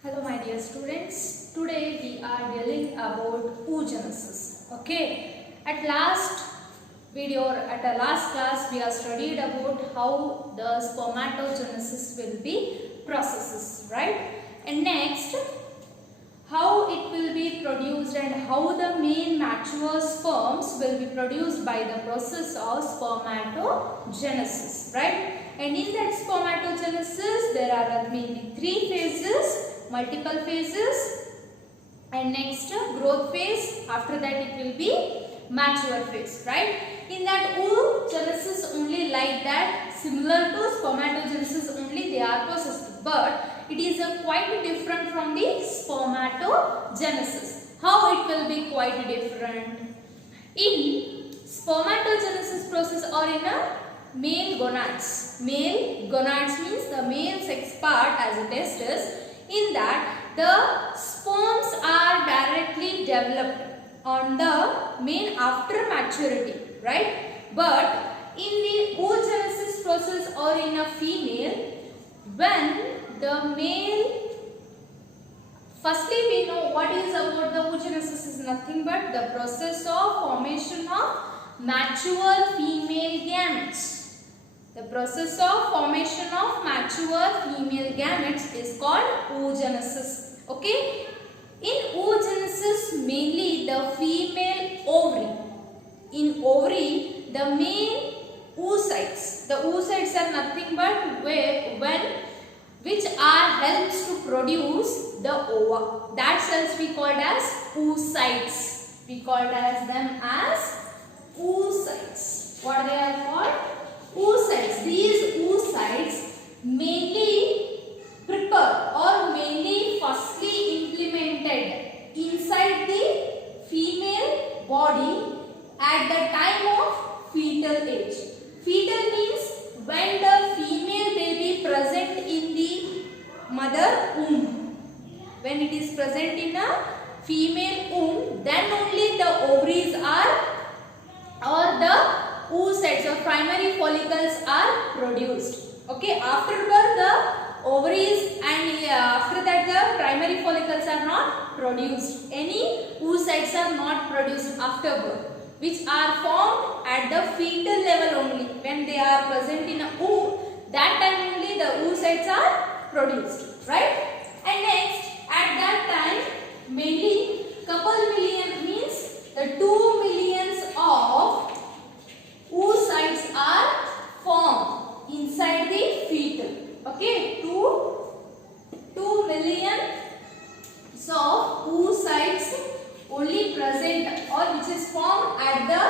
Hello my dear students, today we are dealing about oogenesis. Okay, at last video or at the last class we have studied about how the spermatogenesis will be processes, right? And next how it will be produced and how the main mature sperms will be produced by the process of spermatogenesis, right? And in that spermatogenesis there are mainly three phases, multiple phases, and next growth phase. After that it will be mature phase, right? In that oogenesis only like that, similar to spermatogenesis only they are processed, but it is quite different from the spermatogenesis. How it will be quite different? In spermatogenesis process or in a male gonads. Male gonads means the male sex part as a testis. In that the sperms are directly developed on the male after maturity, right? But in the oogenesis process or in a female, when the male, firstly we know what is about the oogenesis is nothing but the process of formation of mature female gametes. The process of formation of mature female gametes is called oogenesis. Okay? In oogenesis mainly the female ovary. In ovary the male oocytes. The oocytes are nothing but which are helps to produce the ova. That cells we called as oocytes. We called as them as oocytes. What they are called? Oocytes. These oocytes mainly prepare or mainly firstly implemented inside the female body at the time of fetal age. Fetal means when the female baby present in the mother womb. When it is present in a female womb, then only the ovaries are or the oocytes or primary follicles are produced. Okay, afterward the ovaries and after that the primary follicles are not produced. Any oocytes are not produced afterward, which are formed at the fetal level only. When they are present in a womb, that time only the oocytes are produced, right? And next, at that time, mainly couple million means the 2 millions of oocytes are formed inside the fetal. Okay, 2 million of oocytes only present or which is formed at the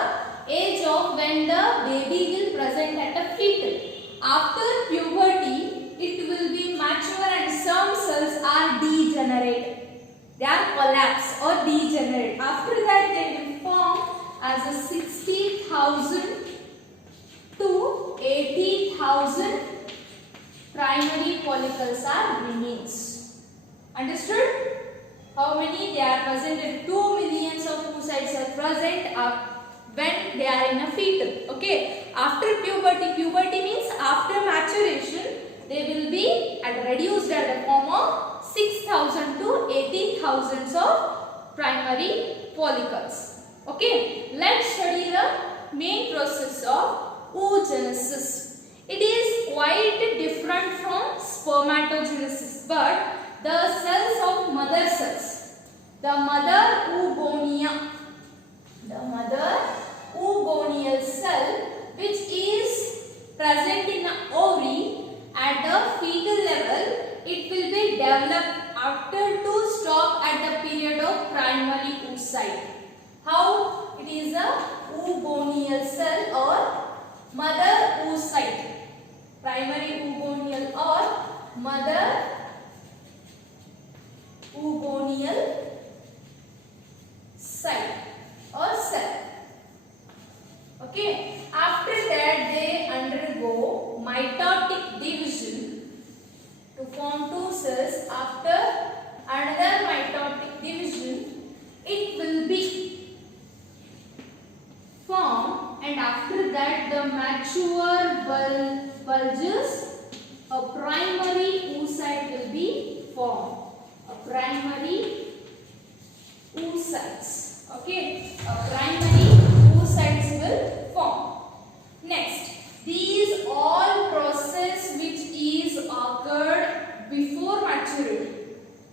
age of when the baby will present at a fetal. After puberty, it will be mature and some cells are degenerate. They are collapse or degenerate. After that, they will form as a 60,000 to 80,000 primary follicles are remains. Understood? How many? They are present in 2 millions of oocytes are present when they are in a fetal. Okay. After puberty means after maturation, they will be reduced at the form of 6,000 to 80,000 of primary follicles. Okay. Let's study the main process of oogenesis. It is quite different from spermatogenesis, but the cells of mother cells, the mother oogonial cell, which is present in an ovary at the fetal level, it will be developed after to stop at the period of primary oocyte. How? It is a oogonial cell or mother oocyte. Primary oogonial or mother oogonial site or cell. Okay. After that they undergo mitotic division to form two cells. After another mitotic division, it will be formed, and after that the mature bulges, a primary oocyte will be formed. primary oocytes. Okay, primary oocytes will form. Next, these all process which is occurred before maturity.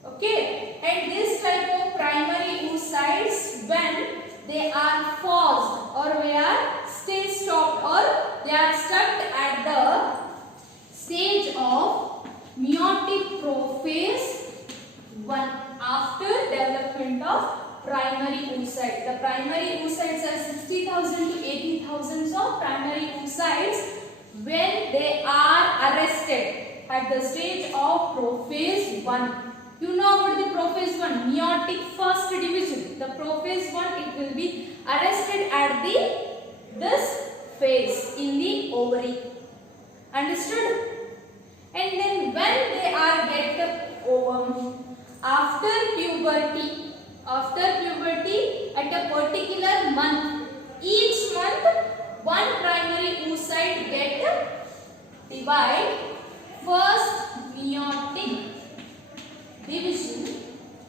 Okay, and this type of primary oocytes, when they are paused or they are stay stopped or they are stuck at the stage of meiotic prophase 1 after development of primary oocyte. The primary oocytes are 60,000 to 80,000 of primary oocytes when they are arrested at the stage of prophase 1. You know about the prophase 1, meiotic first division. The prophase 1, it will be arrested at this phase in the ovary. Understood? And then when they are get ovum, after puberty at a particular month, each month one primary oocyte get divide. First meiotic division,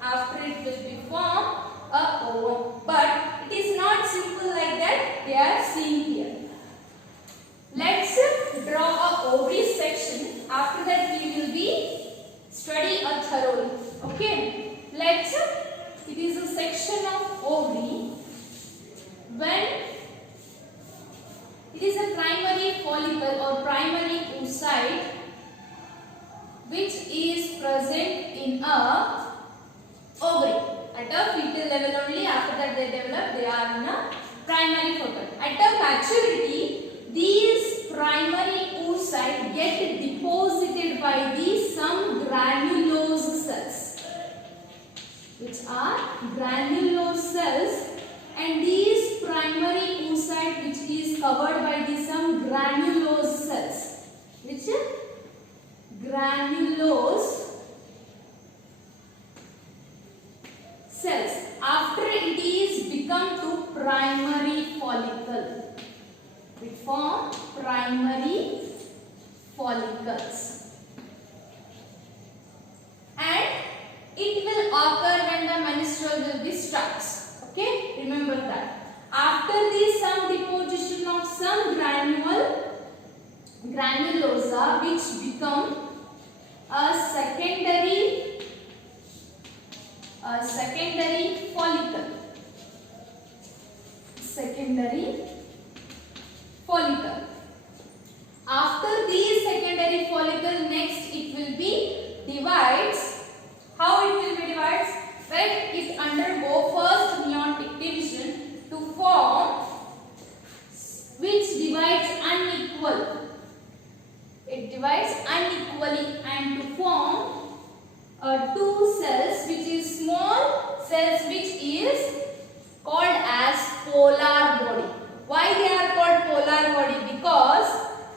after it will be formed a ovum. But it is not simple like that they are seeing here. Let's draw a ovary section. After that we will be study a thoroughly. Okay, it is a section of ovary. When it is a primary follicle or primary oocyte which is present in a ovary at a fetal level only. After that they develop, they are in a primary follicle. At a maturity, these primary oocyte get deposited by some granulose cells, which are granulose cells, and these primary oocyte which is covered by some granulose cells, which granulose cells. After it is become to primary follicle, it form primary follicles, and it will occur when the menstrual will be starts. Okay, remember that. After this, some deposition of some granulosa which become a secondary follicle. After these secondary follicle, next it will be divides. How it will be divides? When it undergo first meiotic division to form, which divides unequal. It divides unequally and to form two cells, which is small cells, which is called as polar body. Why they are called polar body? Because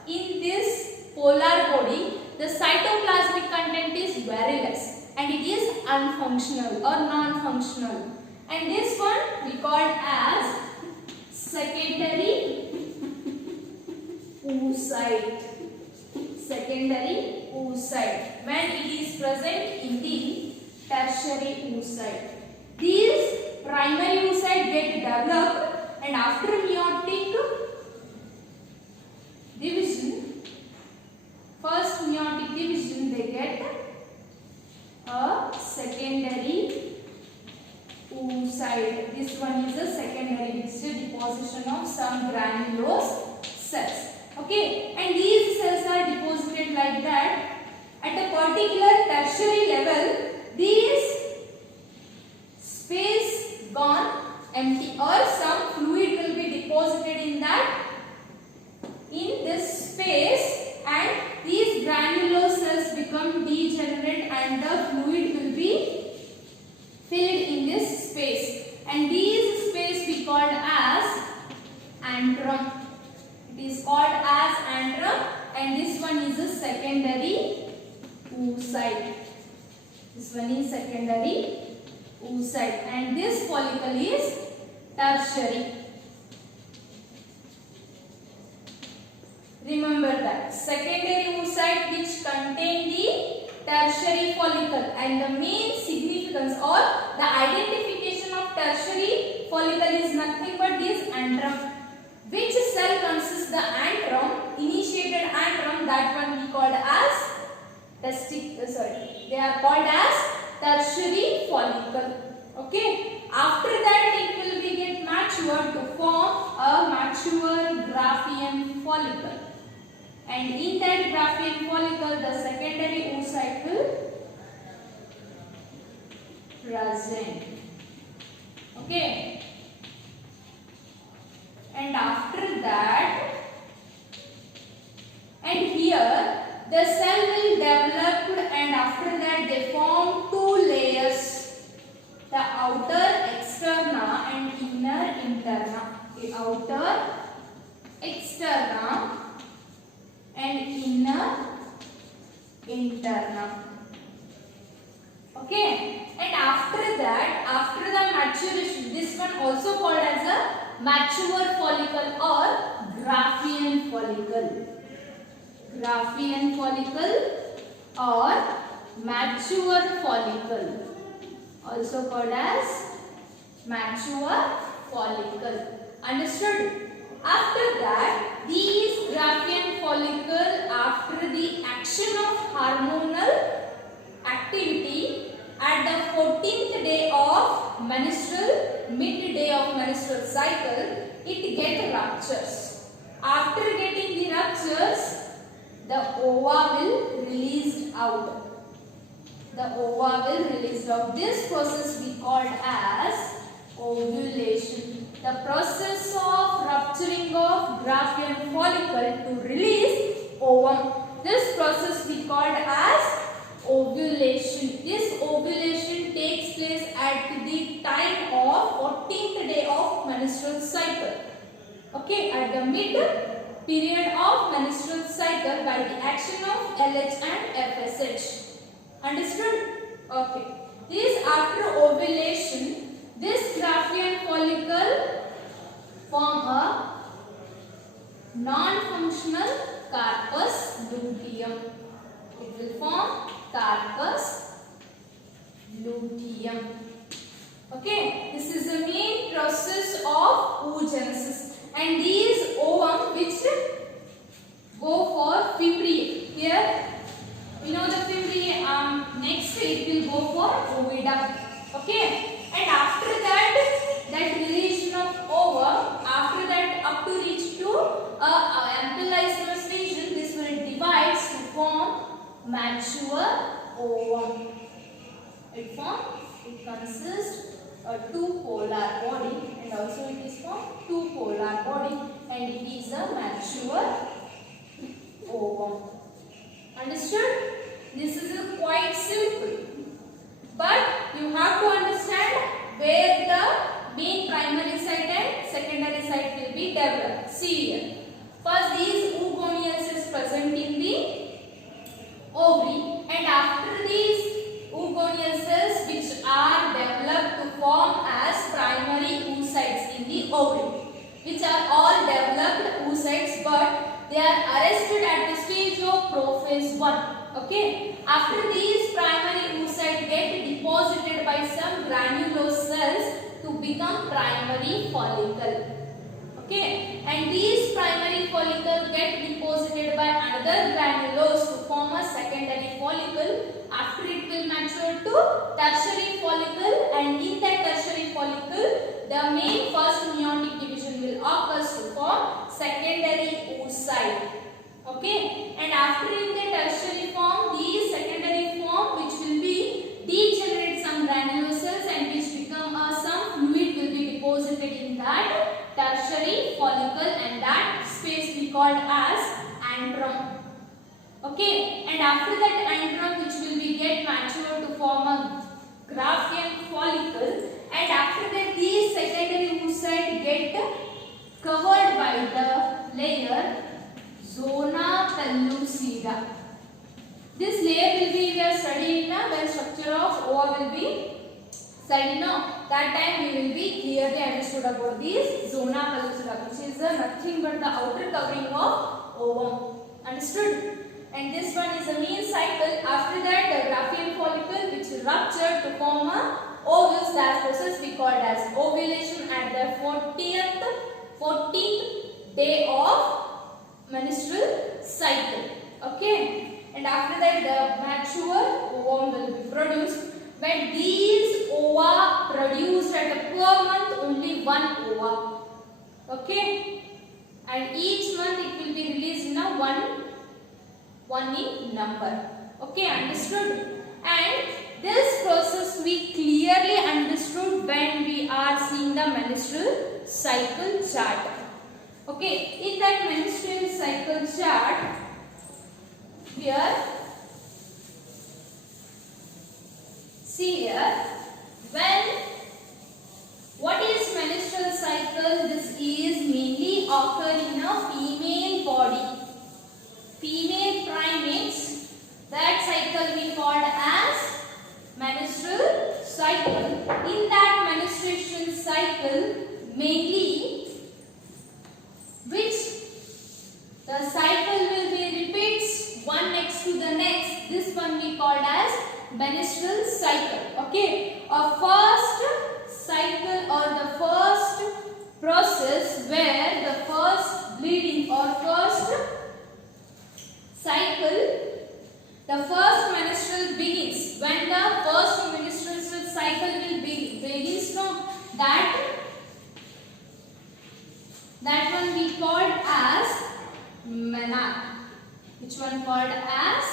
in this polar body, the cytoplasmic content is very less and it is unfunctional or non-functional. And this one we called as secondary oocyte. When it is present in the tertiary oocyte. These primary oocyte get developed, and after meiotic division, first meiotic division, they get a secondary oocyte. This one is a secondary, which is a deposition of some granulose cells. Okay, and these cells are deposited like that. At a particular tertiary level, these space gone empty or some fluid will be deposited in this space, and these granulose cells become degenerate and the fluid will be filled in this space, and these space we called as antrum. It is called as antrum, and this one is a secondary oocyte. And this follicle is tertiary. Remember that secondary oocyte which contain the tertiary follicle, and the main significance significance or the identification of tertiary follicle is nothing but this antrum. Which cell consists the antrum, initiated antrum, that one we called as they are called as tertiary follicle. Okay. After that it will be get matured to form a mature Graafian follicle. And in that Graafian follicle the secondary oocyte will present. Okay. And after that, and here the cell will develop, and after that they form two layers, the outer externa and inner interna. The outer externa and inner interna. Okay. And after that, after the maturation, this one also called as a mature follicle or Graafian follicle. Graafian follicle or mature follicle, also called as mature follicle. Understood? After that, these Graafian follicle, after the action of hormonal activity at the 14th day of menstrual, mid-day of menstrual cycle, it get ruptures. After getting the ruptures, the ova will released out. The ova will released out. This process we called as ovulation. The process of rupturing of Graafian follicle to release ovum. This process we called as ovulation. This ovulation takes place at the time of 14th day of menstrual cycle. Okay, at the mid period of menstrual cycle by the action of LH and FSH. Understood? Okay. This after ovulation, this Graafian follicle form a non-functional carpus luteum. It will form carpus luteum. Okay, this is the main process of oogenesis. And these ovum which go for fimbriae. Here we know the fimbriae. Next it will go for ovida. Okay, and after that relation of ovum, after that up to reach to ampelized region, this will divide to form mature ovum. It consists a two polar body, and also it is from two polar body, and it is a mature ovum. Understood? This is quite simple, but you have to understand where the main primary site and secondary site will be developed. See here. First, these oogonials is present in the ovary, and after these oogonial cells which are developed to form as primary oocytes in the ovary, which are all developed oocytes, but they are arrested at the stage of prophase 1. Okay. After these primary oocytes get deposited by some granulose cells to become primary follicle. Okay, and these primary follicle get deposited by another granulose to form a secondary follicle. After it will mature to tertiary follicle, and in that tertiary follicle, the main first meiotic division will occur to form secondary oocyte. Okay, and after in the tertiary form, these secondary form which will be degenerate some granulose cells and which become some fluid will be deposited in that tertiary follicle, and that space we called as antrum. Okay, and after that antrum which will be get matured to form a Graafian follicle, and after that these secondary oocyte get covered by the layer zona pellucida. This layer will be we are studying now when structure of ova will be studied now. That time we will be clearly understood about this zona pellucida, which is nothing but the outer covering of ovum. Understood? And this one is a mean cycle. After that, the Graafian follicle which ruptured to form ovules. That process we called as ovulation at the 14th day of menstrual cycle. Okay, and after that the mature ovum will be produced. But these ova produced at per month only one ova. Okay, and each month it will be released in a one in number. Okay, understood? And this process we clearly understood when we are seeing the menstrual cycle chart. Okay, in that menstrual cycle chart, here, see here, what is menstrual cycle? This is mainly occur in a female body. Female primates, that cycle we called as menstrual cycle. In that menstruation cycle, mainly which the cycle will be repeats one next to the next. This one we called as menstrual cycle. Okay, a first cycle or the first process where the first bleeding or first cycle, the first menstrual begins. When the first menstrual cycle will begins from that one we called as menarche. Which one called as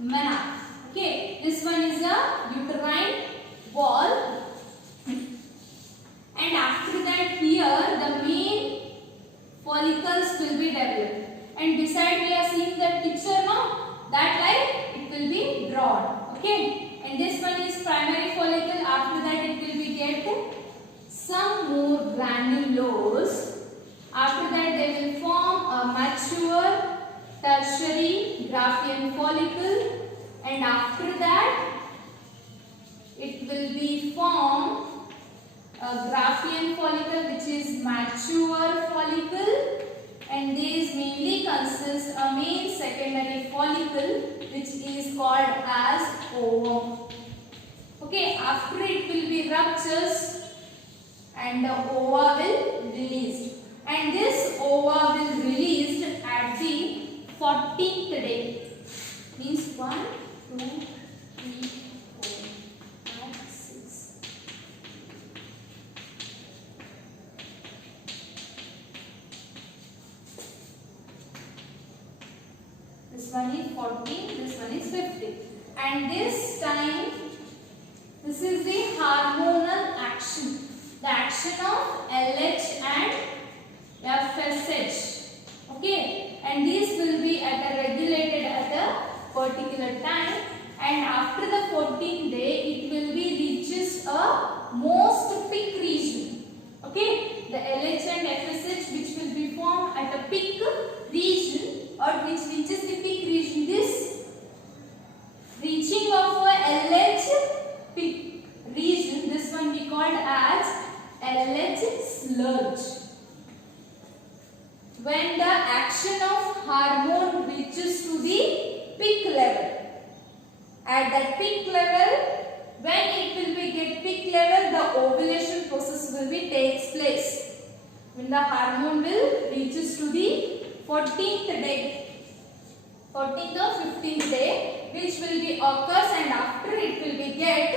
menarche? Okay, this one is a uterine wall, and after that here the main follicles will be developed. And beside we are seeing that picture now. That like it will be drawn. Okay, and this one is primary follicle. After that it will be get some more granules. After that they will form a mature tertiary Graafian follicle, and after that it will be formed a Graafian follicle which is mature follicle, and these mainly consist a main secondary follicle which is called as ovum. Okay, after it will be ruptures and the ova will released, and this ova will released at the 14th day. Means 1, 2, 3, 4, 5, 6. This one is 14, this one is 15. And this time, this is the hormonal action. The action of LH and FSH. Okay, and these will be regulated at a particular time, and after the 14th day it will be reaches a most peak region. Okay, the LH and FSH which will be formed at a peak region, or which reaches the peak region. This reaching of a LH peak region, this one we called as LH sludge. When the action of hormone reaches to the peak level. At that peak level, when it will be get peak level, the ovulation process will be takes place. When the hormone will reaches to the 14th day, 14th or 15th day, which will be occurs, and after it will be get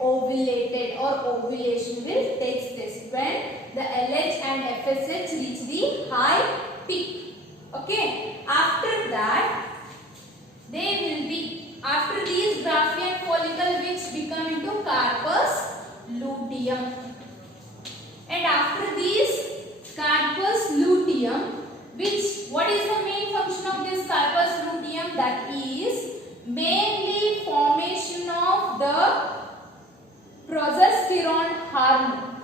ovulated or ovulation will takes place when the LH and FSH reach the high peak. Okay, after that they will be, after these Graafian follicle which become into carpus luteum, and after these carpus luteum, which what is the main function of this carpus luteum? That is mainly formation of the progesterone hormone,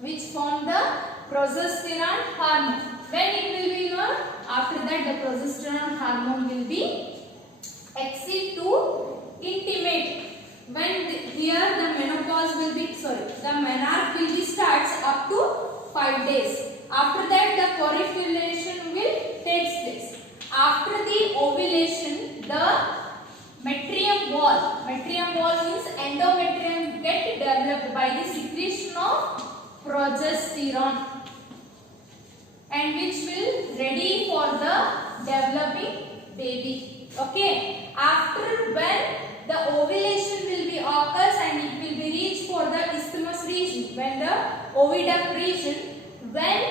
which form the progesterone hormone. When it will be known, after that the progesterone hormone will be exceed to intimate. When here the menopause will be, the menarche will be starts up to 5 days. After that the copulation will takes place. After the ovulation, the metrium wall metrium wall means endometrium get developed by the secretion of progesterone, and which will ready for the developing baby. Okay, after when the ovulation will be occurs and it will be reached for the isthmus region, when the oviduct region, when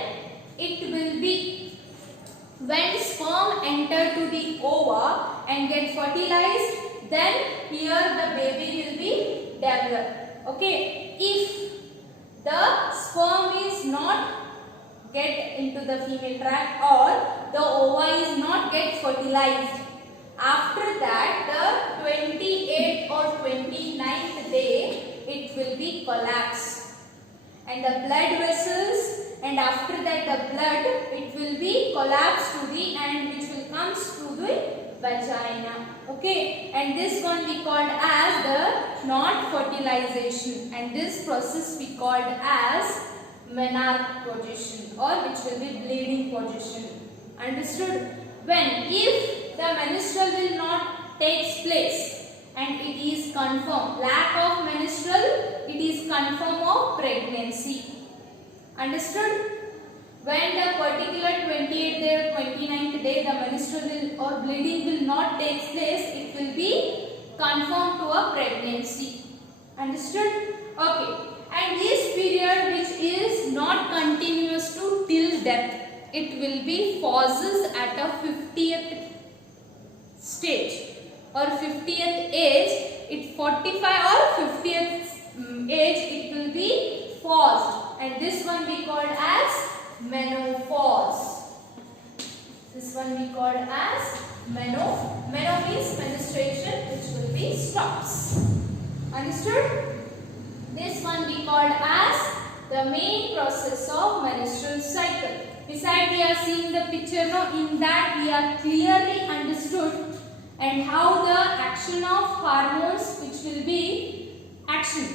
it will be, when sperm enter to the ova and get fertilized, then here the baby will be developed. Okay, if the sperm is not get into the female tract or the ova is not get fertilized, after that the 28th or 29th day it will be collapsed, and the blood vessels, and after that the blood it will be collapsed to the end, which will comes to the vagina. Okay, and this one we called as the not fertilization, and this process we called as menarche position, or which will be bleeding position. Understood? When if the menstrual will not takes place and it is confirmed lack of menstrual, it is confirm of pregnancy. Understood? When the particular 28th day or 29th day the menstrual will or bleeding will not take place, it will be confirmed to a pregnancy. Understood? Okay. And this period which is not continuous to till death, it will be pauses at a 50th stage or 50th age. It 45 or 50th age it will be paused, and this one we called as menopause. This one we called as meno means menstruation, which will be stops. Understood? This one we called as the main process of menstrual cycle. Beside we are seeing the picture now, in that we are clearly understood and how the action of hormones which will be action.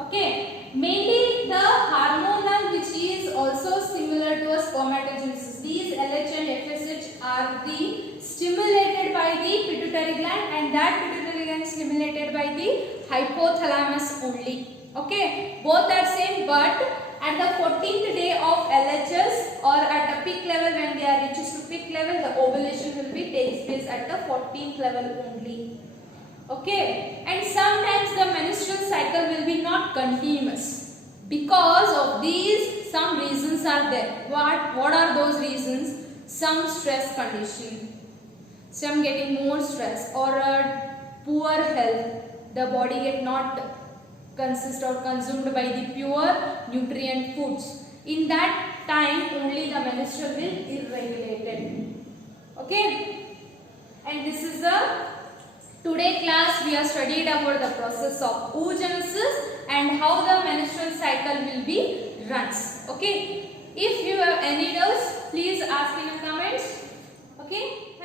Okay, mainly the hormonal which is also similar to a spermatogenesis. These LH and FSH are the stimulated by the pituitary gland, and that pituitary gland is stimulated by the hypothalamus only. Okay, both are same, but at the 14th day of LHS or at the peak level, when they are reaches to peak level, the ovulation will be takes place at the 14th level only. Okay, and sometimes the menstrual cycle will be not continuous because of these. Some reasons are there. What are those reasons? Some stress condition, some getting more stress, or a poor health. The body get not consist or consumed by the pure nutrient foods. In that time only the menstrual will irregulated. Okay, and this is the today class. We have studied about the process of oogenesis and how the menstrual cycle will be runs. Okay, if you have any doubts, please ask in the comments. Okay.